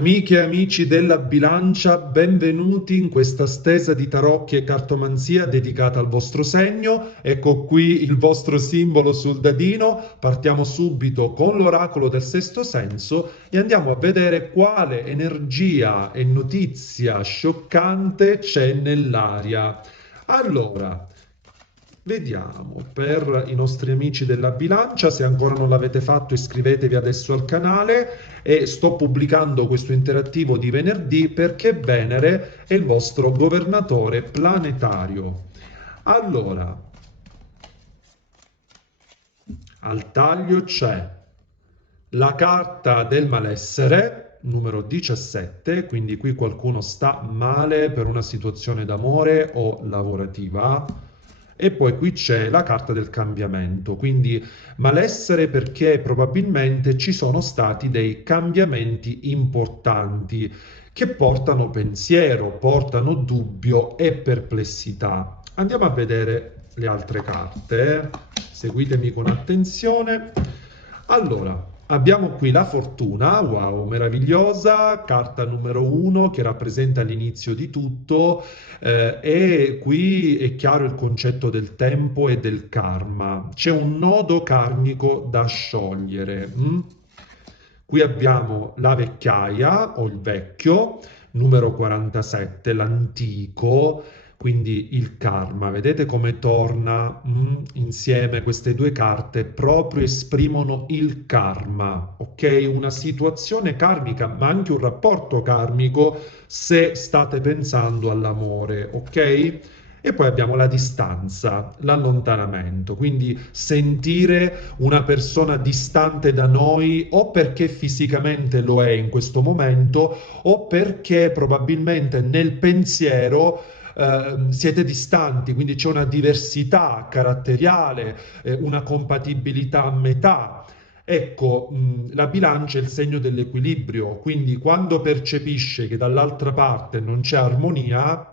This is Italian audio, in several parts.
Amiche e amici della bilancia, benvenuti in questa stesa di tarocchi e cartomanzia dedicata al vostro segno. Ecco qui il vostro simbolo sul dadino. Partiamo subito con l'oracolo del sesto senso e andiamo a vedere quale energia e notizia scioccante c'è nell'aria. Allora, vediamo per i nostri amici della bilancia, se ancora non l'avete fatto iscrivetevi adesso al canale e sto pubblicando questo interattivo di venerdì perché Venere è il vostro governatore planetario. Allora, al taglio c'è la carta del malessere, numero 17, quindi qui qualcuno sta male per una situazione d'amore o lavorativa. E poi qui c'è la carta del cambiamento, quindi malessere perché probabilmente ci sono stati dei cambiamenti importanti che portano pensiero, portano dubbio e perplessità. Andiamo a vedere le altre carte, seguitemi con attenzione. Allora, abbiamo qui la fortuna, wow, meravigliosa, carta numero 1 che rappresenta l'inizio di tutto, e qui è chiaro il concetto del tempo e del karma. C'è un nodo karmico da sciogliere. Qui abbiamo la vecchiaia o il vecchio, numero 47, l'antico, quindi il karma. Vedete come torna insieme queste due carte, proprio esprimono il karma, ok? Una situazione karmica, ma anche un rapporto karmico se state pensando all'amore, ok? E poi abbiamo la distanza, l'allontanamento, quindi sentire una persona distante da noi o perché fisicamente lo è in questo momento o perché probabilmente nel pensiero siete distanti, quindi c'è una diversità caratteriale, una compatibilità a metà. Ecco, la bilancia è il segno dell'equilibrio, quindi quando percepisce che dall'altra parte non c'è armonia,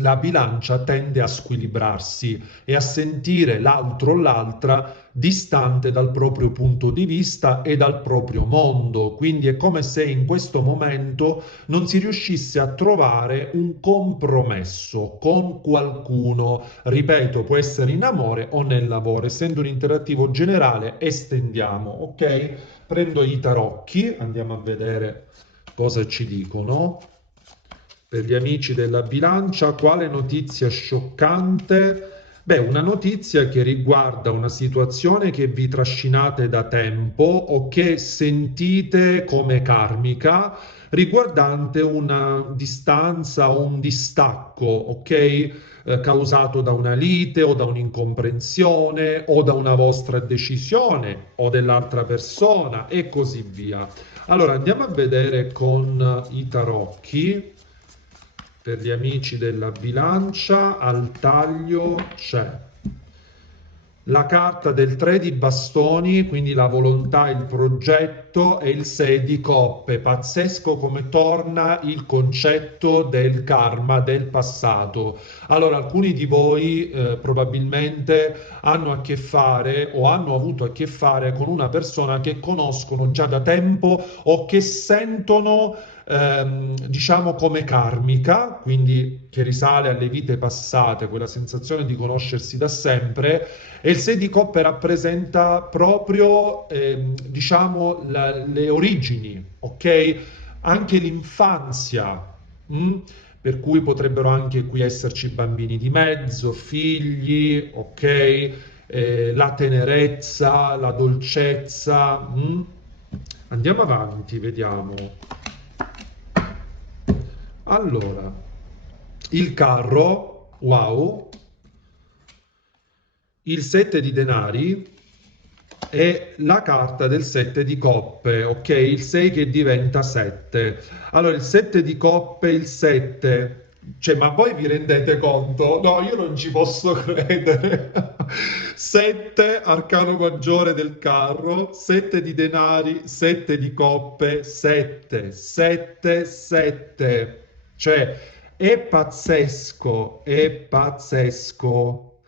la bilancia tende a squilibrarsi e a sentire l'altro o l'altra distante dal proprio punto di vista e dal proprio mondo. Quindi è come se in questo momento non si riuscisse a trovare un compromesso con qualcuno. Ripeto, può essere in amore o nel lavoro. Essendo un interattivo generale, estendiamo, ok? Prendo i tarocchi, andiamo a vedere cosa ci dicono. Per gli amici della bilancia, quale notizia scioccante? Beh, una notizia che riguarda una situazione che vi trascinate da tempo o che sentite come karmica, riguardante una distanza o un distacco, ok? Causato da una lite o da un'incomprensione o da una vostra decisione o dell'altra persona e così via. Allora, andiamo a vedere con i tarocchi. Per gli amici della bilancia, al taglio c'è la carta del 3 di bastoni, quindi la volontà, il progetto e il 6 di coppe. Pazzesco come torna il concetto del karma del passato. Allora, alcuni di voi probabilmente hanno a che fare o hanno avuto a che fare con una persona che conoscono già da tempo o che sentono diciamo come karmica, quindi che risale alle vite passate, quella sensazione di conoscersi da sempre, e il 6 di coppe rappresenta proprio, diciamo, le origini, ok? Anche l'infanzia, per cui potrebbero anche qui esserci bambini di mezzo, figli, ok? La tenerezza, la dolcezza. Andiamo avanti, vediamo. Allora, il carro, wow, il 7 di denari e la carta del 7 di coppe, ok? Il 6 che diventa 7. Allora, il 7 di coppe, il 7, cioè, ma voi vi rendete conto? No, io non ci posso credere. 7, arcano maggiore del carro, 7 di denari, 7 di coppe, 7, 7, 7. Cioè, è pazzesco, è pazzesco.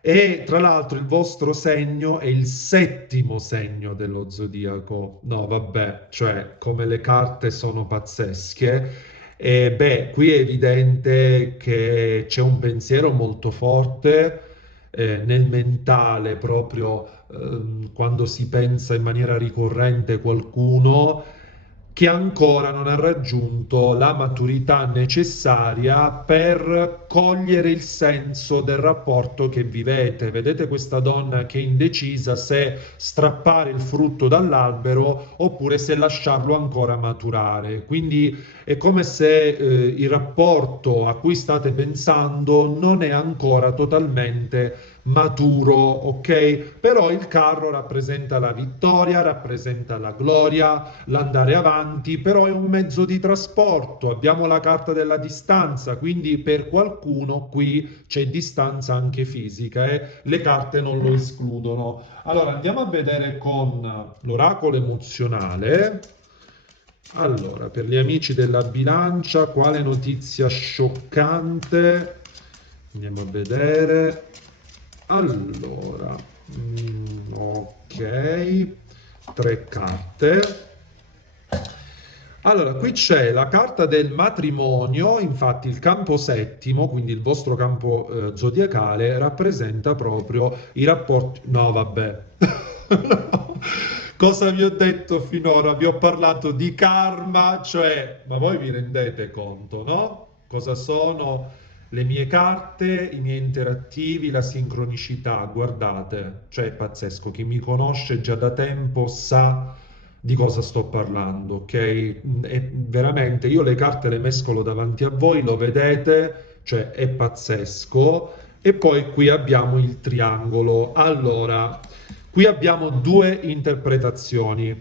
E tra l'altro il vostro segno è il settimo segno dello zodiaco. No, vabbè, cioè come le carte sono pazzesche. E beh, qui è evidente che c'è un pensiero molto forte nel mentale, proprio quando si pensa in maniera ricorrente qualcuno che ancora non ha raggiunto la maturità necessaria per cogliere il senso del rapporto che vivete. Vedete questa donna che è indecisa se strappare il frutto dall'albero oppure se lasciarlo ancora maturare. Quindi è come se il rapporto a cui state pensando non è ancora totalmente maturo, ok? Però il carro rappresenta la vittoria, rappresenta la gloria, l'andare avanti, però è un mezzo di trasporto. Abbiamo la carta della distanza, quindi per qualcuno qui c'è distanza anche fisica e le carte non lo escludono. Allora andiamo a vedere con l'oracolo emozionale. Allora, per gli amici della bilancia, quale notizia scioccante? Andiamo a vedere. Allora, ok, tre carte. Allora, qui c'è la carta del matrimonio, infatti il campo settimo, quindi il vostro campo zodiacale, rappresenta proprio i rapporti... No, vabbè. No. Cosa vi ho detto finora? Vi ho parlato di karma, cioè, ma voi vi rendete conto, no? Cosa sono le mie carte, i miei interattivi, la sincronicità? Guardate, cioè è pazzesco, chi mi conosce già da tempo sa di cosa sto parlando, ok? E veramente io le carte le mescolo davanti a voi, lo vedete, cioè è pazzesco. E poi qui abbiamo il triangolo. Allora, qui abbiamo due interpretazioni,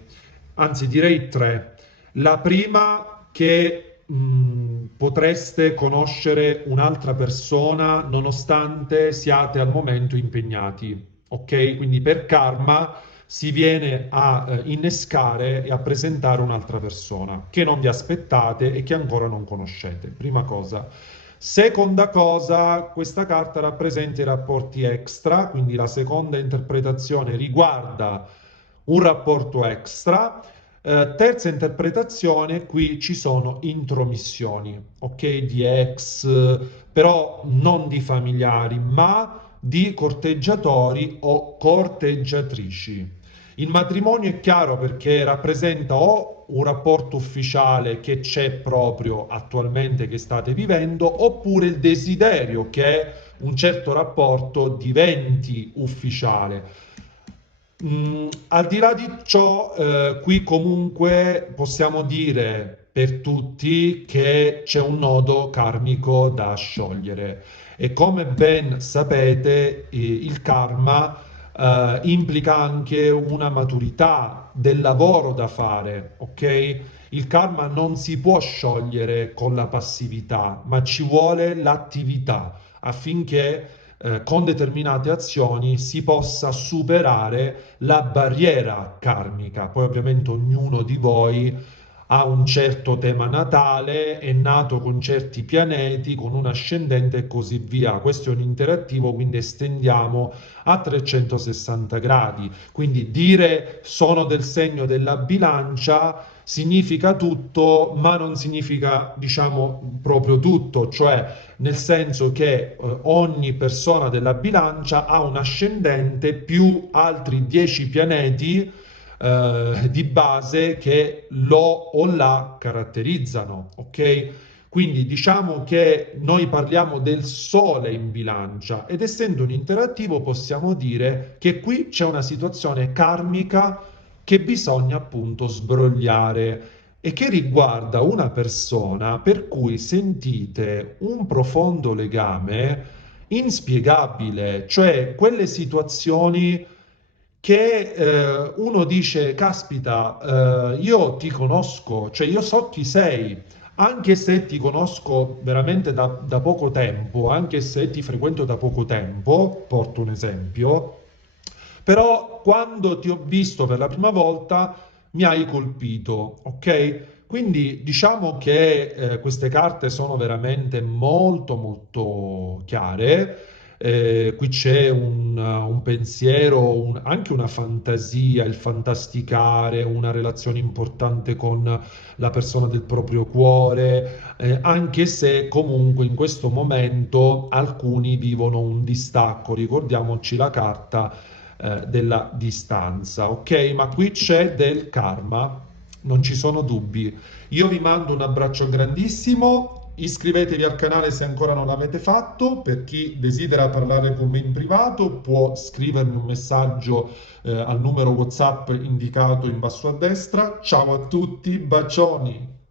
anzi direi tre. La prima che potreste conoscere un'altra persona nonostante siate al momento impegnati, ok? Quindi per karma si viene a innescare e a presentare un'altra persona che non vi aspettate e che ancora non conoscete. Prima cosa. Seconda cosa, questa carta rappresenta i rapporti extra, quindi la seconda interpretazione riguarda un rapporto extra. Terza interpretazione, qui ci sono intromissioni, ok, di ex, però non di familiari, ma di corteggiatori o corteggiatrici. Il matrimonio è chiaro perché rappresenta o un rapporto ufficiale che c'è proprio attualmente che state vivendo, oppure il desiderio che un certo rapporto diventi ufficiale. Al di là di ciò, qui comunque possiamo dire per tutti che c'è un nodo karmico da sciogliere e come ben sapete, il karma implica anche una maturità del lavoro da fare, ok? Il karma non si può sciogliere con la passività, ma ci vuole l'attività affinché con determinate azioni si possa superare la barriera karmica. Poi ovviamente ognuno di voi ha un certo tema natale, è nato con certi pianeti, con un ascendente e così via. Questo è un interattivo, quindi estendiamo a 360 gradi. Quindi dire sono del segno della bilancia significa tutto, ma non significa, diciamo, proprio tutto, cioè nel senso che ogni persona della bilancia ha un ascendente più altri 10 pianeti di base che lo o la caratterizzano, ok? Quindi diciamo che noi parliamo del Sole in bilancia ed essendo un interattivo possiamo dire che qui c'è una situazione karmica che bisogna appunto sbrogliare e che riguarda una persona per cui sentite un profondo legame inspiegabile, cioè quelle situazioni che uno dice, caspita, io ti conosco, cioè io so chi sei, anche se ti conosco veramente da poco tempo, anche se ti frequento da poco tempo, porto un esempio, però quando ti ho visto per la prima volta mi hai colpito, ok? Quindi diciamo che queste carte sono veramente molto molto chiare. Qui c'è un pensiero, anche una fantasia, il fantasticare, una relazione importante con la persona del proprio cuore, anche se comunque in questo momento alcuni vivono un distacco. Ricordiamoci la carta della distanza, ok? Ma qui c'è del karma, non ci sono dubbi. Io vi mando un abbraccio grandissimo, iscrivetevi al canale se ancora non l'avete fatto, per chi desidera parlare con me in privato può scrivermi un messaggio al numero WhatsApp indicato in basso a destra. Ciao a tutti, bacioni!